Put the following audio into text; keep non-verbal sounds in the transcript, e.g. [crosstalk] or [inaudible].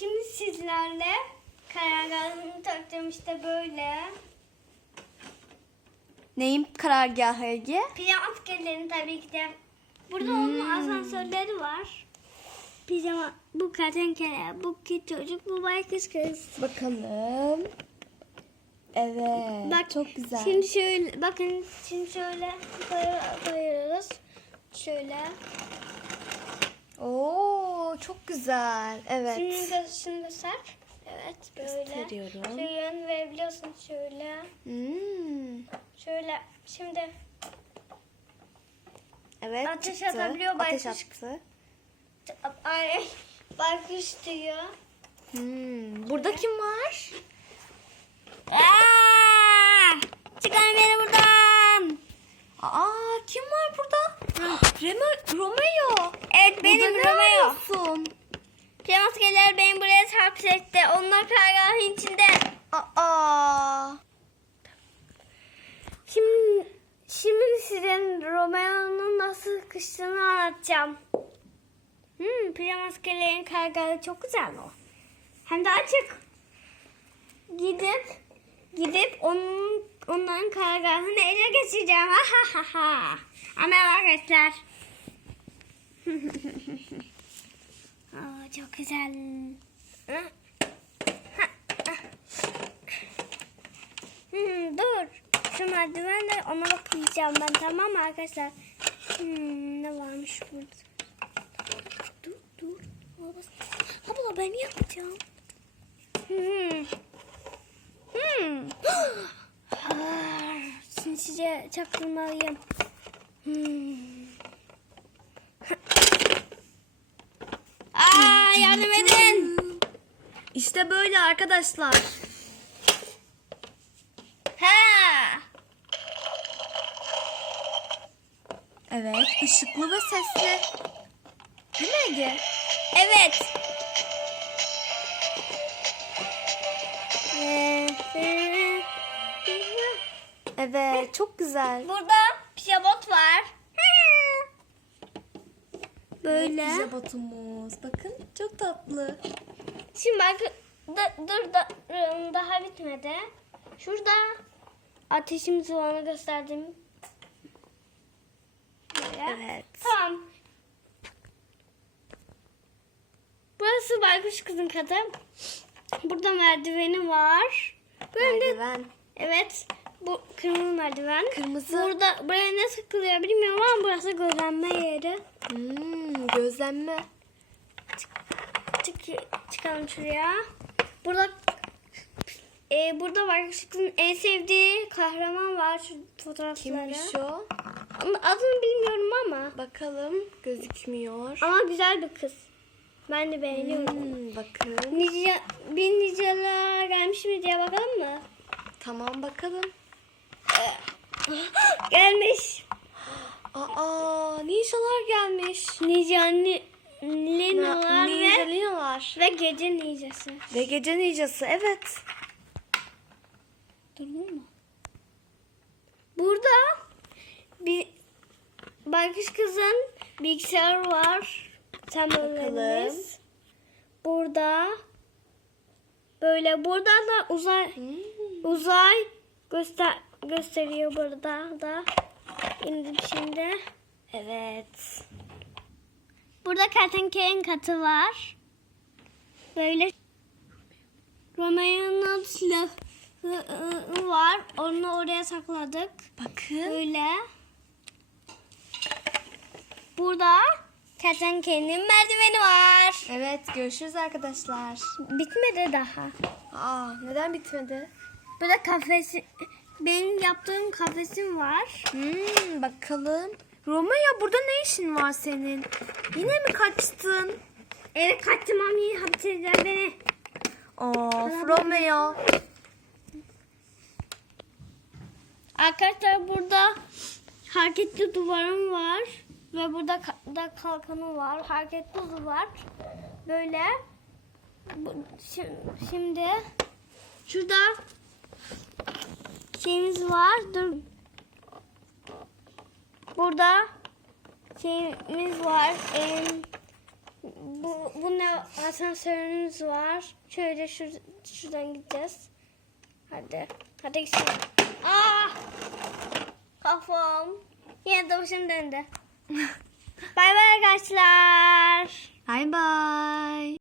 Şimdi sizlerle karargahını takacağım işte böyle. Neyin karargahı Ege? Pijama askerlerin tabii ki de. Burada onun asansörleri var. Pijama, bu kertenkele, bu kit çocuk, bu baykuş kız. Bakalım. Evet. Bak çok güzel. Şimdi şöyle bakın şimdi şöyle koy- koyuyoruz. Şöyle. Oo çok güzel. Evet. Şimdi gö- şimdi göster. Evet böyle. Gösteriyorum. Şöyle yön verebiliyorsun şöyle. Hmm. Şöyle şimdi Evet Ateş çıktı. atabiliyor, Ateş baykuş. attı. ay baykuş diyor. Hmm. Burada kim var? Aa! Çıkar beni buradan. Aa kim var burada? [gasps] Romeo. Evet benim Romeo. Pijamaskeliler beni buraya hapsetti. Onlar karargahın içinde. Aa. Şimdi, şimdi size Romeo'nun nasıl kıştığını anlatacağım. Hmm, pijamaskelerin karargahı çok güzel o. Hem de açık. Gidip gidip onun onların karargahını ele geçireceğim. Ha ha ha ha. Ama arkadaşlar. Aa, çok güzel. Hmm, dur. Şu merdivenle ona bakacağım ben tamam mı arkadaşlar? Hmm, ne varmış burada? Dur dur. Abla ben yapacağım. Hmm. Hmm. [gasps] Şimdi size çaktırmalıyım. Hmm. İşte böyle arkadaşlar. Ha. Evet ışıklı ve sesli. Değil mi Ege? Evet. Evet çok güzel. Burada pijabot var. Böyle. Bize botumuz. Bakın çok tatlı. Şimdi bak da, dur da, daha bitmedi. Şurada ateşimiz olanı gösterdim. Böyle. Evet. Tamam. Burası baykuş kızın katı. Burada merdiveni var. Böyle Merdiven. Evet. Bu kırmızı merdiven. Kırmızı. Burada buraya ne sıkılıyor bilmiyorum ama burası gözlenme yeri. Hmm, gözlenme. Çık, çıkalım şuraya. Burada e, burada Baykuş en sevdiği kahraman var şu fotoğrafları. Kimmiş o? Adını bilmiyorum ama. Bakalım gözükmüyor. Ama güzel bir kız. Ben de beğeniyorum. Hmm, bakın. Nice, bir niceler gelmiş mi diye bakalım mı? Tamam bakalım. [gasps] Gelmiş. Aa, ninjalar gelmiş. Nice ni, Linalar Ninja ve, Linalar. ve gece nicesi. Ve gece ninjası evet. Durur mu? Burada bir Baykuş kızın bilgisayarı var. Temellerimiz. Burada böyle burada da uzay Hmm. uzay göster gösteriyor burada da. İndim şimdi. Evet. Burada kertenkelenin katı var. Böyle Romeo'nun silahı var. Onu oraya sakladık. Bakın. Böyle. Burada kertenkelenin merdiveni var. Evet görüşürüz arkadaşlar. Bitmedi daha. Aa, neden bitmedi? Burada kafesi benim yaptığım kafesim var. Hmm, bakalım. Romeo burada ne işin var senin? Yine mi kaçtın? Evet kaçtım ama hapsedeceğim beni. Of Romeo. Arkadaşlar burada hareketli duvarım var. Ve burada da kalkanı var. Hareketli duvar. Böyle. Şimdi şurada şeyimiz var. Dur. Burada şeyimiz var. Em, Bu, bu ne asansörümüz var. Şöyle şur, şuradan gideceğiz. Hadi. Hadi gidelim. Ah! Kafam. Yine de başım döndü. [laughs] bay bay arkadaşlar. Bay bay.